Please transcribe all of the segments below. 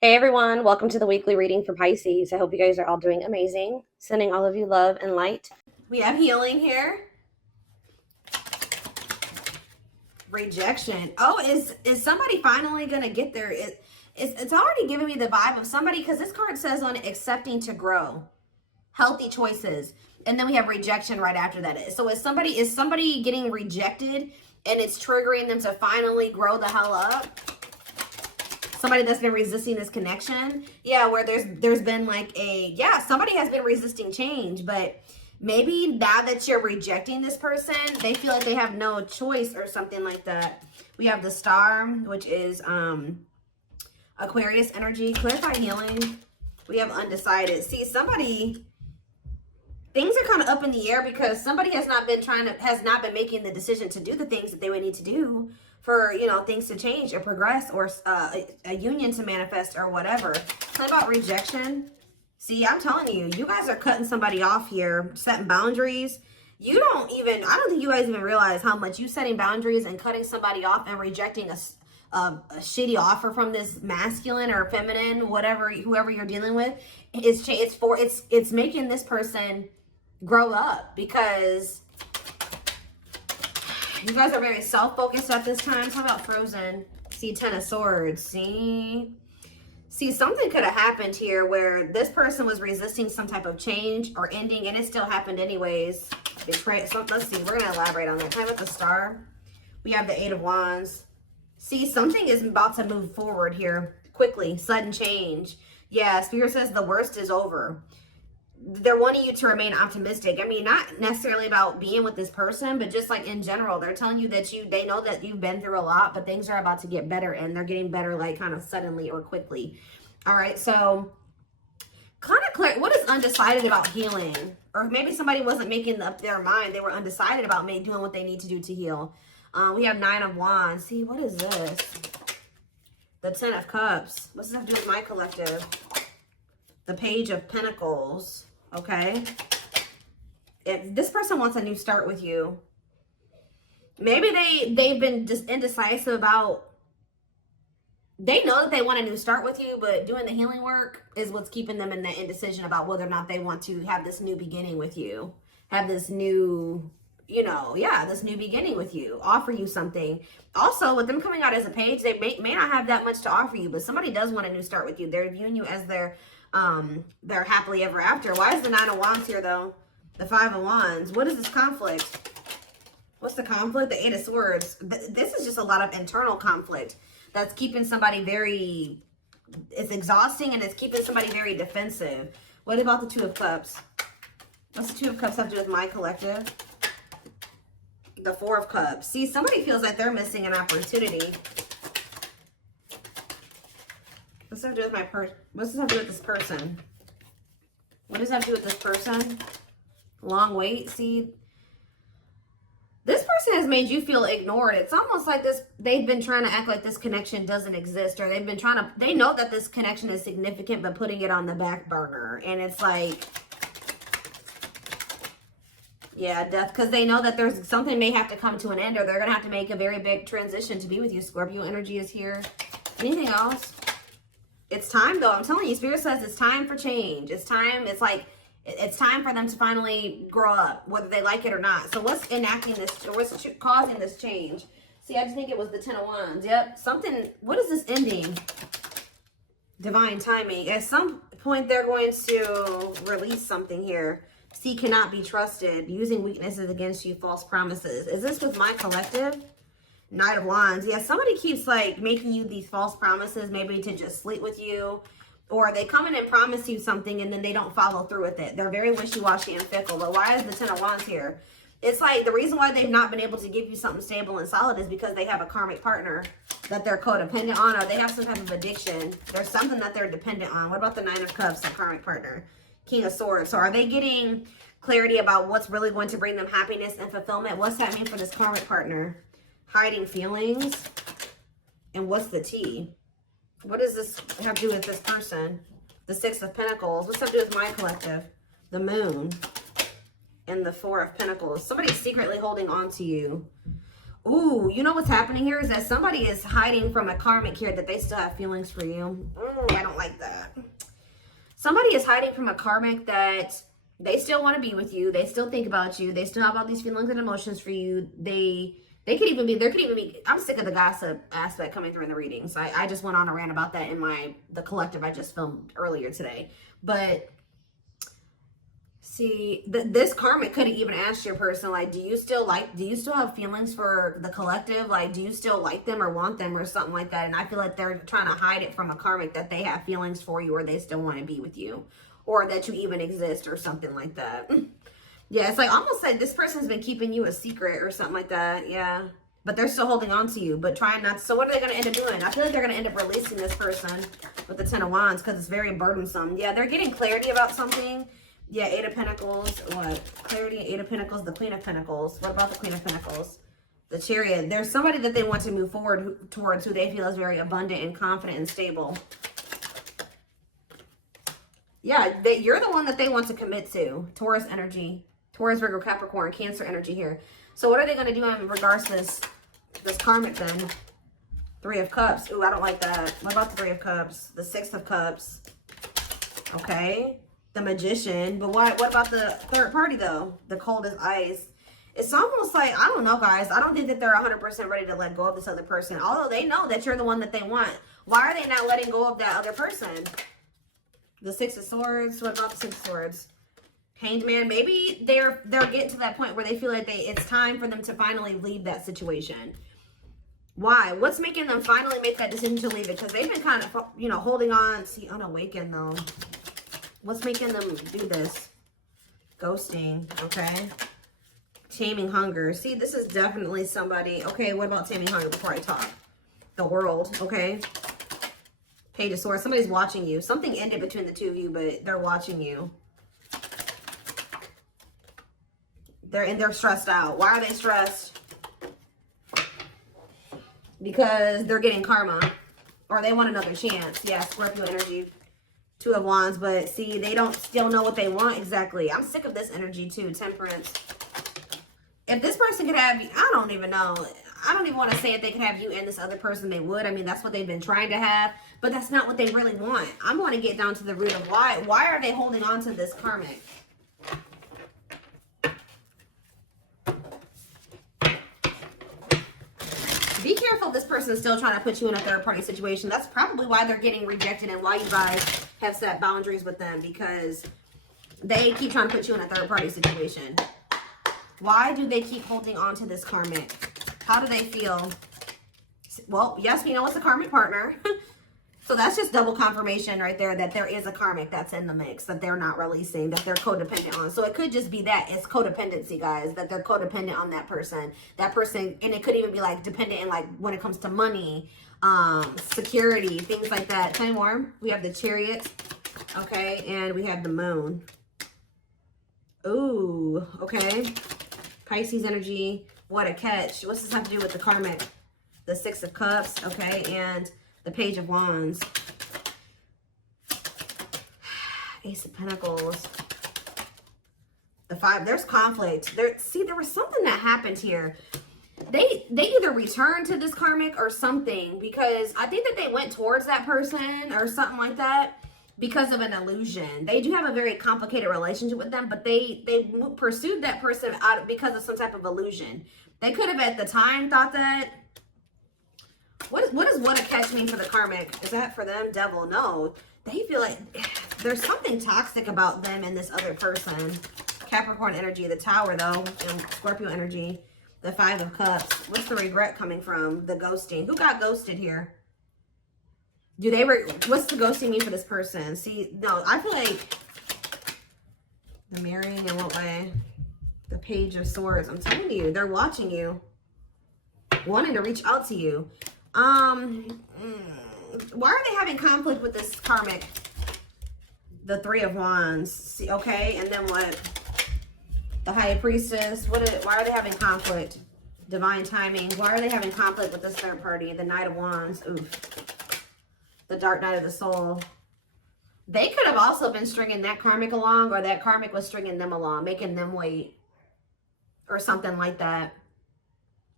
Hey everyone, welcome to the weekly reading for Pisces. I hope you guys are all doing amazing. Sending all of you love and light. We have healing here. Rejection. Oh, is somebody finally gonna get there? It's already giving me the vibe of somebody, because this card says on accepting to grow, healthy choices, and then we have rejection right after that. So is somebody getting rejected and it's triggering them to finally grow the hell up? Somebody that's been resisting this connection. Yeah, where there's been like somebody has been resisting change, but maybe now that you're rejecting this person, they feel like they have no choice or something like that. We have the Star, which is Aquarius energy. Clarify healing. We have undecided. See, things are kind of up in the air because somebody has not been making the decision to do the things that they would need to do for, things to change or progress, or a union to manifest or whatever. Tell about rejection. See, I'm telling you, you guys are cutting somebody off here, setting boundaries. I don't think you guys even realize how much you setting boundaries and cutting somebody off and rejecting a shitty offer from this masculine or feminine, whoever you're dealing with. It's making this person grow up, because you guys are very self-focused at this time. Talk about Frozen. See, Ten of Swords. See, something could have happened here where this person was resisting some type of change or ending, and it still happened anyways. Betray. So let's see. We're gonna elaborate on that. Time with the Star. We have the Eight of Wands. See, something is about to move forward here quickly. Sudden change. Yeah, Spirit says the worst is over. They're wanting you to remain optimistic. I mean, not necessarily about being with this person, but just like in general, they're telling you that they know that you've been through a lot, but things are about to get better, and they're getting better like kind of suddenly or quickly. All right, so kind of clear. What is undecided about healing? Or maybe somebody wasn't making up their mind. They were undecided about doing what they need to do to heal. We have Nine of Wands. See, what is this? The Ten of Cups. What's this have to do with my collective? The Page of Pentacles. Okay. If this person wants a new start with you, maybe they've been just indecisive about, they know that they want a new start with you, but doing the healing work is what's keeping them in the indecision about whether or not they want to have this new beginning with you, have this new, this new beginning with you, offer you something. Also, with them coming out as a page, they may not have that much to offer you, but somebody does want a new start with you. They're viewing you as their happily ever after. Why is the Nine of Wands here though? The Five of Wands. What is this conflict? What's the conflict? The Eight of Swords. This is just a lot of internal conflict that's keeping somebody it's exhausting, and it's keeping somebody very defensive. What about the Two of Cups? What's the Two of Cups have to do with my collective? The Four of Cups. See, somebody feels like they're missing an opportunity. What's that have to do with what's this have to do with this person? What does that have to do with this person? Long wait. See, this person has made you feel ignored. It's almost like they've been trying to act like this connection doesn't exist, or they know that this connection is significant, but putting it on the back burner. And it's like, yeah, death, because they know that there's something may have to come to an end, or they're going to have to make a very big transition to be with you. Scorpio energy is here. Anything else? It's time, though. I'm telling you, Spirit says it's time for change. It's time. It's like, it's time for them to finally grow up, whether they like it or not. So what's enacting this, or what's causing this change? See, I just think it was the Ten of Wands. Yep. Something, what is this ending? Divine timing. At some point, they're going to release something here. See, cannot be trusted. Using weaknesses against you, false promises. Is this with my collective? Knight of Wands. Yeah, somebody keeps like making you these false promises, maybe to just sleep with you, or they come in and promise you something and then they don't follow through with it. They're very wishy-washy and fickle. But why is the Ten of Wands here? It's like the reason why they've not been able to give you something stable and solid is because they have a karmic partner that they're codependent on, or they have some type of addiction. There's something that they're dependent on. What about the Nine of Cups, the karmic partner? King of Swords. So are they getting clarity about what's really going to bring them happiness and fulfillment? What's that mean for this karmic partner? Hiding feelings. And what's the T? What does this have to do with this person? The Six of Pentacles. What's that to do with my collective? The Moon. And the Four of Pentacles. Somebody's secretly holding on to you. Ooh, you know what's happening here is that somebody is hiding from a karmic here that they still have feelings for you. Ooh, I don't like that. Somebody is hiding from a karmic that they still want to be with you. They still think about you. They still have all these feelings and emotions for you. There could even be, I'm sick of the gossip aspect coming through in the readings. I just went on a rant about that in the collective I just filmed earlier today. But see, this karmic could have even asked your person, like, do you still have feelings for the collective? Like, do you still like them or want them or something like that? And I feel like they're trying to hide it from a karmic that they have feelings for you or they still want to be with you or that you even exist or something like that. Yeah, it's like almost like this person's been keeping you a secret or something like that. Yeah, but they're still holding on to you, but trying not to. So what are they going to end up doing? I feel like they're going to end up releasing this person with the Ten of Wands because it's very burdensome. Yeah, they're getting clarity about something. Yeah, Eight of Pentacles. What? Clarity, Eight of Pentacles, the Queen of Pentacles. What about the Queen of Pentacles? The Chariot. There's somebody that they want to move forward towards who they feel is very abundant and confident and stable. Yeah, you're the one that they want to commit to. Taurus energy. Taurus, Virgo, Capricorn, Cancer energy here. So what are they going to do in regards to this karmic then? Three of Cups. Ooh, I don't like that. What about the Three of Cups? The Six of Cups. Okay. The Magician. But what about the third party though? The Cold as Ice. It's almost like, I don't know, guys. I don't think that they're 100% ready to let go of this other person. Although they know that you're the one that they want. Why are they not letting go of that other person? The Six of Swords. What about the Six of Swords? Hanged Man. Maybe they're getting to that point where they feel like it's time for them to finally leave that situation. Why? What's making them finally make that decision to leave it? Because they've been kind of, holding on. See, unawakened though. What's making them do this? Ghosting. Okay. Taming Hunger. See, this is definitely somebody. Okay, what about Taming Hunger before I talk? The World. Okay. Page of Swords. Somebody's watching you. Something ended between the two of you, but they're watching you. They're stressed out. Why are they stressed? Because they're getting karma. Or they want another chance. Yeah, Scorpio energy. Two of Wands. But see, they don't still know what they want exactly. I'm sick of this energy too. Temperance. If this person could have you, I don't even know. I don't even want to say if they could have you and this other person, they would. I mean, that's what they've been trying to have. But that's not what they really want. I'm going to get down to the root of why. Why are they holding on to this karmic? Be careful if this person is still trying to put you in a third-party situation. That's probably why they're getting rejected and why you guys have set boundaries with them, because they keep trying to put you in a third-party situation. Why do they keep holding on to this karmic? How do they feel? Well, yes, we know it's a karmic partner. So that's just double confirmation right there that there is a karmic that's in the mix that they're not releasing, that they're codependent on. So it could just be that it's codependency, guys, that they're codependent on that person. That person, and it could even be like dependent in like when it comes to money, security, things like that. Tell me more. We have the Chariot, okay, and we have the Moon. Ooh, okay. Pisces energy. What a catch. What's this have to do with the karmic? The Six of Cups, okay, and the Page of Wands. Ace of Pentacles. The Five. There's conflict. See, there was something that happened here. They either returned to this karmic or something, because I think that they went towards that person or something like that because of an illusion. They do have a very complicated relationship with them, but they pursued that person because of some type of illusion. They could have at the time thought that. What does what a catch mean for the karmic? Is that for them? Devil? No. They feel like there's something toxic about them and this other person. Capricorn energy, the Tower though, and Scorpio energy, the Five of Cups. What's the regret coming from? The ghosting. Who got ghosted here? What's the ghosting mean for this person? See, no, I feel like the marrying in what way? The Page of Swords. I'm telling you, they're watching you, wanting to reach out to you. Why are they having conflict with this karmic? The Three of Wands. See, okay, and then what? The High Priestess. Why are they having conflict? Divine Timing. Why are they having conflict with this third party? The Knight of Wands. Oof. The Dark Night of the Soul. They could have also been stringing that karmic along, or that karmic was stringing them along, making them wait, or something like that.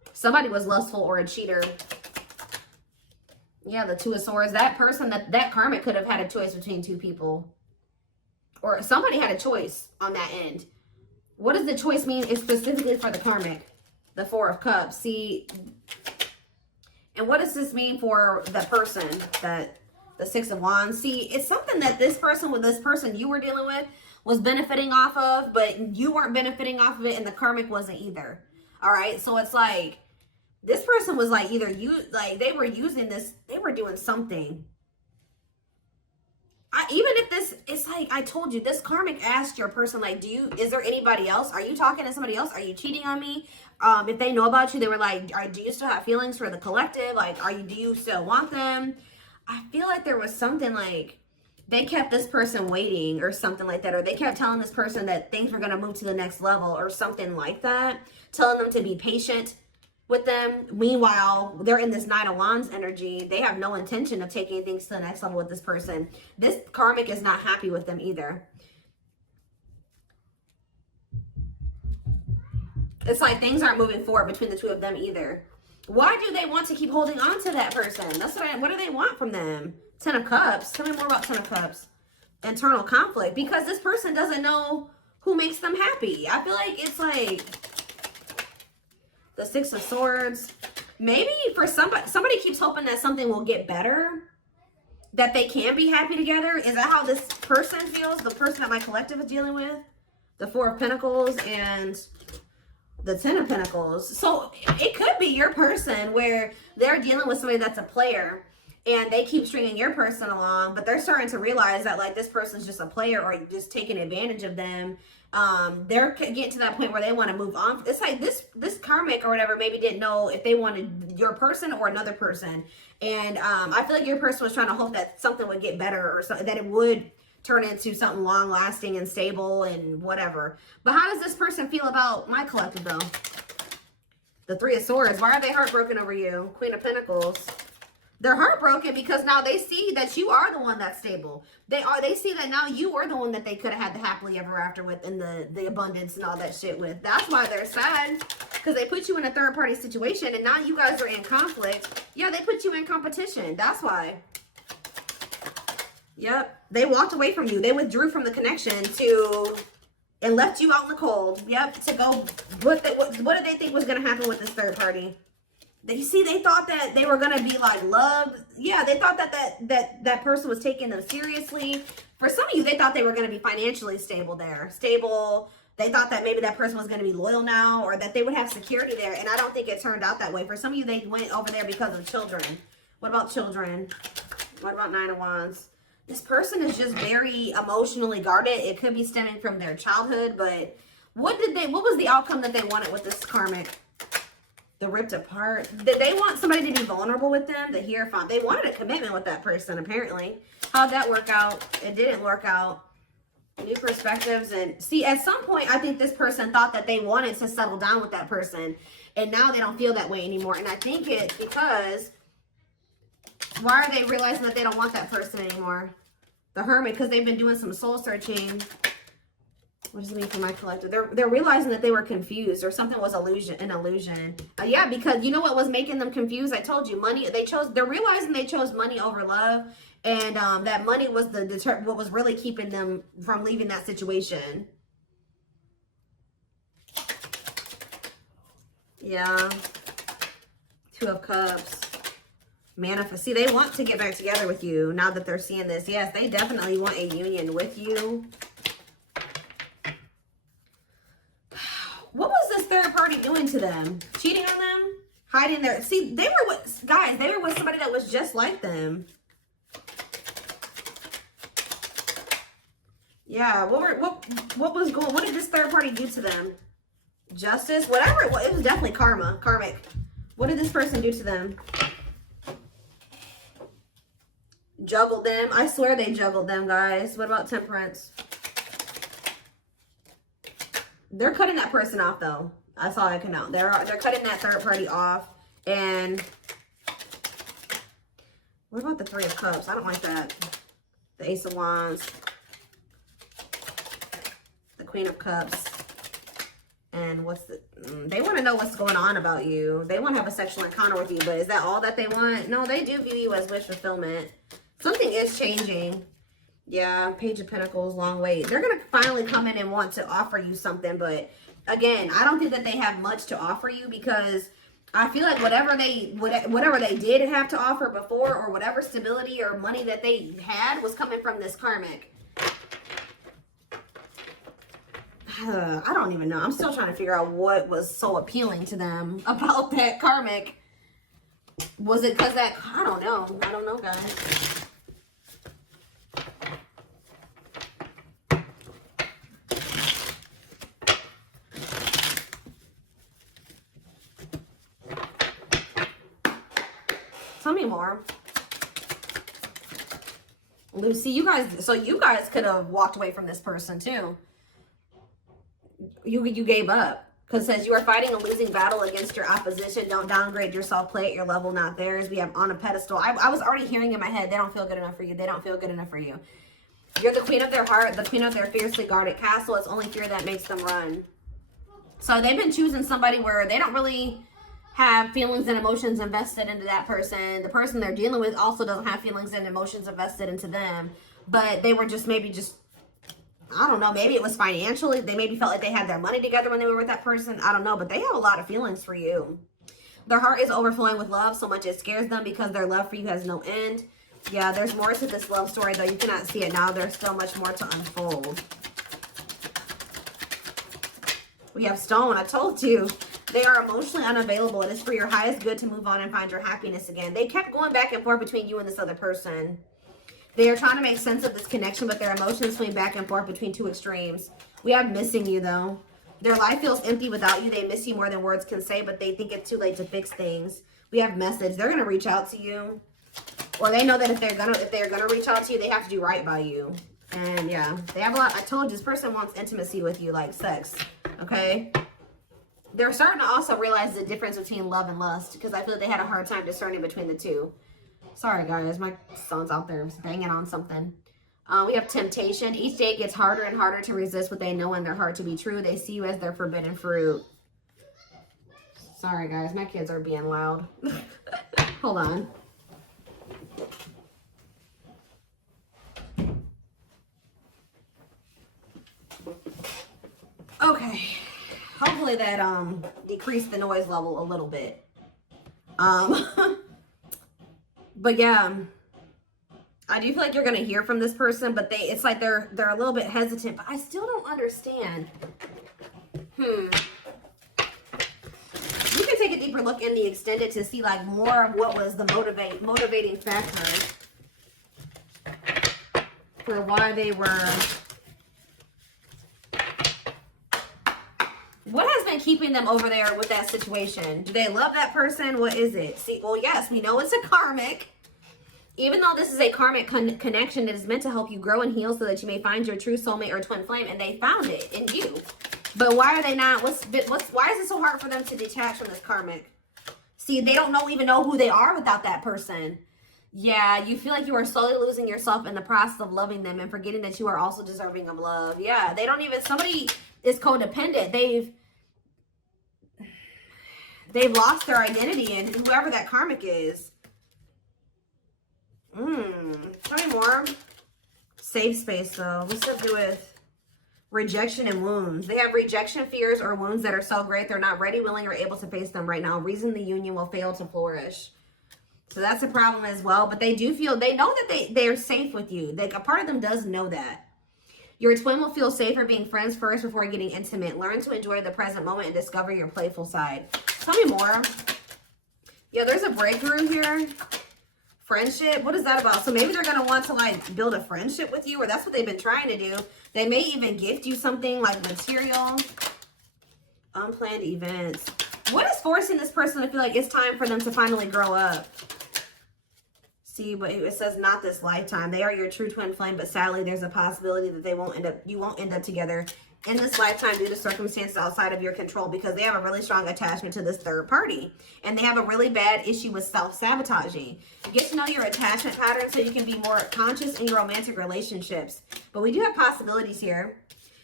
Somebody was lustful or a cheater. Yeah, the Two of Swords. That person, that karmic could have had a choice between two people. Or somebody had a choice on that end. What does the choice mean? It's specifically for the karmic. The Four of Cups. See, and what does this mean for the person? That the Six of Wands. See, it's something that this person with this person you were dealing with was benefiting off of, but you weren't benefiting off of it, and the karmic wasn't either. All right, so it's like this person was like either they were using this, they were doing something. Even if this, it's like I told you, this karmic asked your person, like, is there anybody else? Are you talking to somebody else? Are you cheating on me? If they know about you, they were like, do you still have feelings for the collective? Like, do you still want them? I feel like there was something like they kept this person waiting or something like that. Or they kept telling this person that things were going to move to the next level or something like that. Telling them to be patient with them. Meanwhile, they're in this Nine of Wands energy. They have no intention of taking things to the next level with this person. This karmic is not happy with them either. It's like things aren't moving forward between the two of them either. Why do they want to keep holding on to that person? That's what do they want from them? Ten of Cups. Tell me more about Ten of Cups. Internal conflict. Because this person doesn't know who makes them happy. I feel like it's like the Six of Swords. Maybe for somebody keeps hoping that something will get better. That they can be happy together. Is that how this person feels? The person that my collective is dealing with? The Four of Pentacles and the Ten of Pentacles. So it could be your person where they're dealing with somebody that's a player and they keep stringing your person along, but they're starting to realize that like this person's just a player or just taking advantage of them. They're getting to that point where they want to move on. It's like this karmic or whatever maybe didn't know if they wanted your person or another person. And I feel like your person was trying to hope that something would get better or something, that it would turn into something long lasting and stable and whatever. But how does this person feel about my collective though? The Three of Swords. Why are they heartbroken over you? Queen of Pentacles. They're heartbroken because now they see that you are the one that's stable. They see that now you are the one that they could have had the happily ever after with and the abundance and all that shit with. That's why they're sad. Because they put you in a third party situation and now you guys are in conflict. Yeah, they put you in competition. That's why. Yep. They walked away from you. They withdrew from the connection and left you out in the cold. Yep. To go, what did they think was going to happen with this third party? They thought that they were going to be like loved. Yeah, they thought that person was taking them seriously. For some of you, they thought they were going to be financially stable there. Stable. They thought that maybe that person was going to be loyal now or that they would have security there. And I don't think it turned out that way. For some of you, they went over there because of children. What about children? What about Nine of Wands? This person is just very emotionally guarded. It could be stemming from their childhood, but what was the outcome that they wanted with this karmic? The ripped apart. Did they want somebody to be vulnerable with them? They wanted a commitment with that person, apparently. How'd that work out? It didn't work out. New perspectives. And see, at some point, I think this person thought that they wanted to settle down with that person. And now they don't feel that way anymore. And I think it's because why are they realizing that they don't want that person anymore? The Hermit, because they've been doing some soul searching. What does it mean for my collective? They're realizing that they were confused or something was an illusion. Yeah, because you know what was making them confused? I told you, money. They're realizing they chose money over love, and that money was what was really keeping them from leaving that situation. Yeah. Two of Cups. Manifest. See, they want to get back together with you now that they're seeing this. Yes, they definitely want a union with you. What was this third party doing to them? Cheating on them? Hiding their... See, they were with... Guys, they were with somebody that was just like them. Yeah, what was going... What did this third party do to them? Justice? Whatever it was. It was definitely karma. Karmic. What did this person do to them? Juggled them. I swear they juggled them, guys. What about Temperance? They're cutting that person off, though. That's all I can know. They're cutting that third party off. And what about the Three of Cups? I don't like that. The Ace of Wands. The Queen of Cups. And what's the, they want to know what's going on about you. They want to have a sexual encounter with you, but is that all that they want? No, they do view you as wish fulfillment. Something is changing. Yeah, Page of Pentacles, long wait. They're going to finally come in and want to offer you something, but again, I don't think that they have much to offer you, because I feel like whatever they did have to offer before, or whatever stability or money that they had, was coming from this karmic. I don't even know. I'm still trying to figure out what was so appealing to them about that karmic. Was it because that, I don't know. I don't know, guys. Tell me more. Lucy, you guys, so you guys could have walked away from this person too. You gave up, because it says you are fighting a losing battle against your opposition. Don't downgrade yourself. Play at your level, not theirs. We have on a pedestal. I was already hearing in my head, they don't feel good enough for you. They don't feel good enough for you. You're the queen of their heart, the queen of their fiercely guarded castle. It's only fear that makes them run. So they've been choosing somebody where they don't really have feelings and emotions invested into that person. The person they're dealing with also doesn't have feelings and emotions invested into them. But they were just I don't know, maybe it was financially. They maybe felt like they had their money together when they were with that person. I don't know, but they have a lot of feelings for you. Their heart is overflowing with love so much it scares them, because their love for you has no end. Yeah, there's more to this love story, though. You cannot see it now. There's still much more to unfold. We have Stone. I told you. They are emotionally unavailable. It is for your highest good to move on and find your happiness again. They kept going back and forth between you and this other person. They are trying to make sense of this connection, but their emotions swing back and forth between two extremes. We have missing you, though. Their life feels empty without you. They miss you more than words can say, but they think it's too late to fix things. We have message. They're gonna reach out to you, or they know that if they're gonna reach out to you, they have to do right by you. And yeah, they have a lot. I told you, this person wants intimacy with you, like sex. Okay. They're starting to also realize the difference between love and lust, because I feel like they had a hard time discerning between the two. Sorry, guys. My son's out there banging on something. We have temptation. Each day gets harder and harder to resist what they know in their heart to be true. They see you as their forbidden fruit. Sorry, guys. My kids are being loud. Hold on. Okay. Hopefully that decreased the noise level a little bit. But yeah, I do feel like you're gonna hear from this person, but it's like they're a little bit hesitant. But I still don't understand. You can take a deeper look in the extended to see like more of what was the motivating factor for why they were. What has been keeping them over there with that situation? Do they love that person? What is it? See, well, yes, we know it's a karmic. Even though this is a karmic connection, it is meant to help you grow and heal so that you may find your true soulmate or twin flame, and they found it in you. But why are they not? Why is it so hard for them to detach from this karmic? See, they don't even know who they are without that person. Yeah, you feel like you are slowly losing yourself in the process of loving them and forgetting that you are also deserving of love. Yeah, they don't even, somebody is codependent. They've lost their identity in whoever that karmic is. Tell me more. Safe space, though. What's that do with rejection and wounds? They have rejection fears or wounds that are so great they're not ready, willing, or able to face them right now. Reason the union will fail to flourish. So that's a problem as well. But they do feel, they know that they're safe with you. Like, a part of them does know that. Your twin will feel safer being friends first before getting intimate. Learn to enjoy the present moment and discover your playful side. Tell me more. Yeah, there's a breakthrough here. Friendship. What is that about? So maybe they're going to want to like build a friendship with you, or that's what they've been trying to do. They may even gift you something like material. Unplanned events. What is forcing this person to feel like it's time for them to finally grow up? See, but it says not this lifetime. They are your true twin flame, but sadly there's a possibility that you won't end up together in this lifetime due to circumstances outside of your control, because they have a really strong attachment to this third party, and they have a really bad issue with self-sabotaging. Get to know your attachment pattern so you can be more conscious in your romantic relationships. But we do have possibilities here.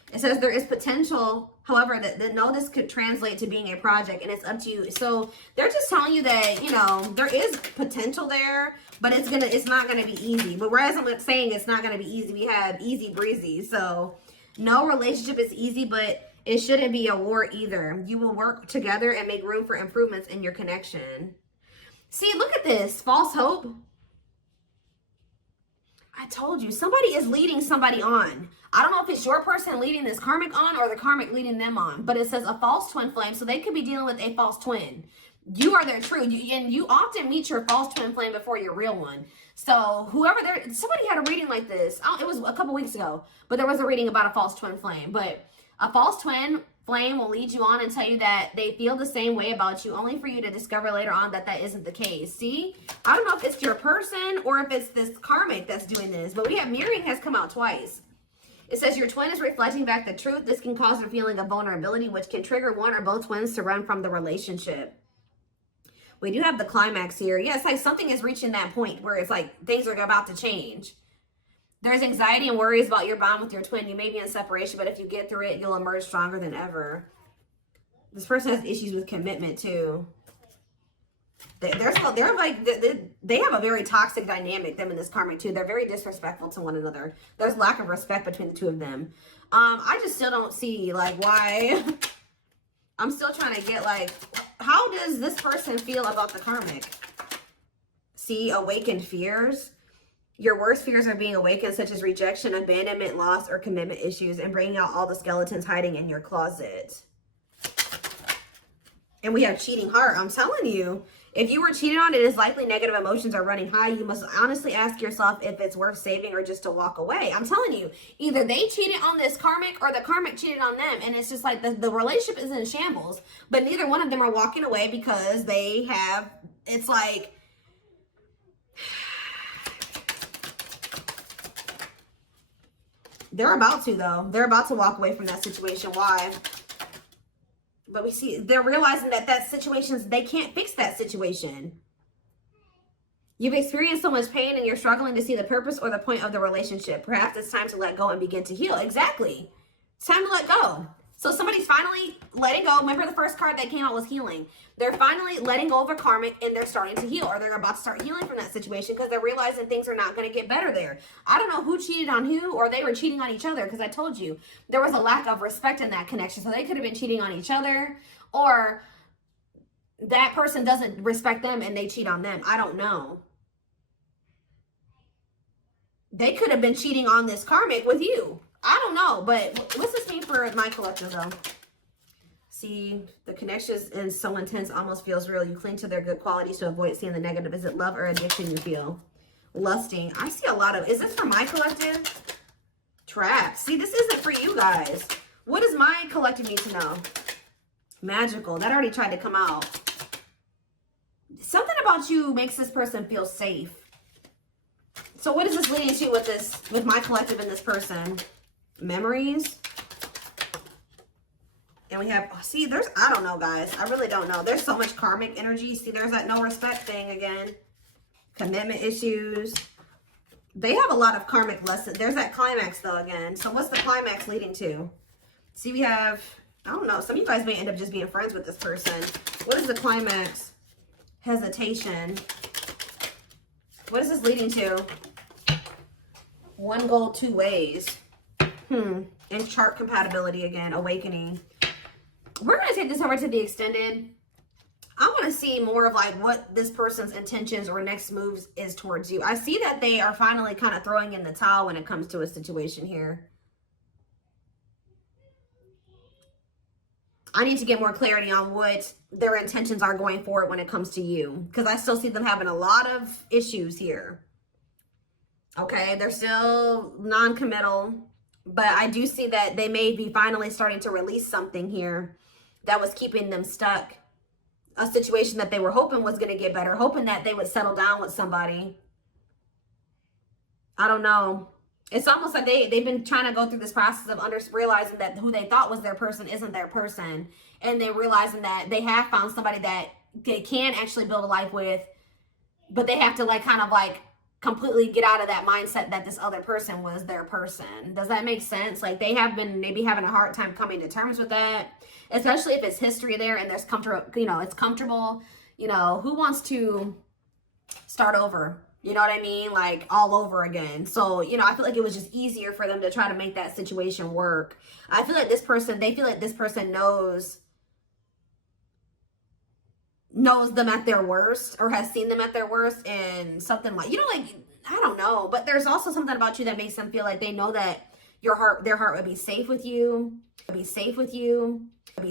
It says there is potential, however, that no, this could translate to being a project, and it's up to you. So they're just telling you that, you know, there is potential there, but it's not gonna be easy. But whereas I'm saying it's not gonna be easy, we have easy breezy. So no relationship is easy, but it shouldn't be a war either. You will work together and make room for improvements in your connection. See, look at this, false hope. I told you, somebody is leading somebody on. I don't know if it's your person leading this karmic on or the karmic leading them on, but it says a false twin flame, so they could be dealing with a false twin. You are their true, and you often meet your false twin flame before your real one. So whoever somebody had a reading like this. It was a couple weeks ago, but there was a reading about a false twin flame. But a false twin flame will lead you on and tell you that they feel the same way about you, only for you to discover later on that that isn't the case. See, I don't know if it's your person or if it's this karmic that's doing this, but we have mirroring has come out twice. It says your twin is reflecting back the truth. This can cause a feeling of vulnerability, which can trigger one or both twins to run from the relationship. We do have the climax here. Yeah, it's like something is reaching that point where it's like things are about to change. There's anxiety and worries about your bond with your twin. You may be in separation, but if you get through it, you'll emerge stronger than ever. This person has issues with commitment too. They have a very toxic dynamic, them and this karmic too. They're very disrespectful to one another. There's lack of respect between the two of them. I just still don't see like why. I'm still trying to get like, how does this person feel about the karmic? See, awakened fears. Your worst fears are being awakened, such as rejection, abandonment, loss, or commitment issues, and bringing out all the skeletons hiding in your closet. And we have cheating heart. I'm telling you, if you were cheated on, it is likely negative emotions are running high. You must honestly ask yourself if it's worth saving or just to walk away. I'm telling you, either they cheated on this karmic or the karmic cheated on them. And it's just like the relationship is in shambles, but neither one of them are walking away because they have, it's like, they're about to, though. They're about to walk away from that situation. Why? But we see they're realizing that situations, they can't fix that situation. You've experienced so much pain and you're struggling to see the purpose or the point of the relationship. Perhaps it's time to let go and begin to heal. Exactly. It's time to let go. So somebody's finally letting go. Remember the first card that came out was healing. They're finally letting go of a karmic and they're starting to heal, or they're about to start healing from that situation because they're realizing things are not going to get better there. I don't know who cheated on who, or they were cheating on each other, because I told you there was a lack of respect in that connection. So they could have been cheating on each other, or that person doesn't respect them and they cheat on them. I don't know. They could have been cheating on this karmic with you. I don't know, but what's this mean for my collective though? See, the connection is so intense, almost feels real. You cling to their good qualities to avoid seeing the negative. Is it love or addiction you feel? Lusting. I see a lot of, is this for my collective? Traps. See, this isn't for you guys. What does my collective need to know? Magical. That already tried to come out. Something about you makes this person feel safe. So what is this leading to with my collective and this person? Memories. And we have, see, I don't know, guys. I really don't know. There's so much karmic energy. See, there's that no respect thing again. Commitment issues. They have a lot of karmic lessons. There's that climax, though, again. So what's the climax leading to? See, we have, I don't know. Some of you guys may end up just being friends with this person. What is the climax? Hesitation. What is this leading to? One goal, two ways. And chart compatibility again. Awakening. We're going to take this over to the extended. I want to see more of like what this person's intentions or next moves is towards you. I see that they are finally kind of throwing in the towel when it comes to a situation here. I need to get more clarity on what their intentions are going forward when it comes to you, because I still see them having a lot of issues here. Okay, they're still non-committal, but I do see that they may be finally starting to release something here that was keeping them stuck. A situation that they were hoping was going to get better, hoping that they would settle down with somebody. I don't know. It's almost like they've been trying to go through this process of realizing that who they thought was their person isn't their person. And they're realizing that they have found somebody that they can actually build a life with, but they have to like kind of like completely get out of that mindset that this other person was their person. Does that make sense? Like, they have been maybe having a hard time coming to terms with that, especially if it's history there and there's comfortable, you know, it's comfortable. You know, who wants to start over? You know what I mean? Like, all over again. So, you know, I feel like it was just easier for them to try to make that situation work. I feel like this person, they feel like this person knows them at their worst, or has seen them at their worst, and something like, you know, like, I don't know, but there's also something about you that makes them feel like they know that their heart would be safe with you,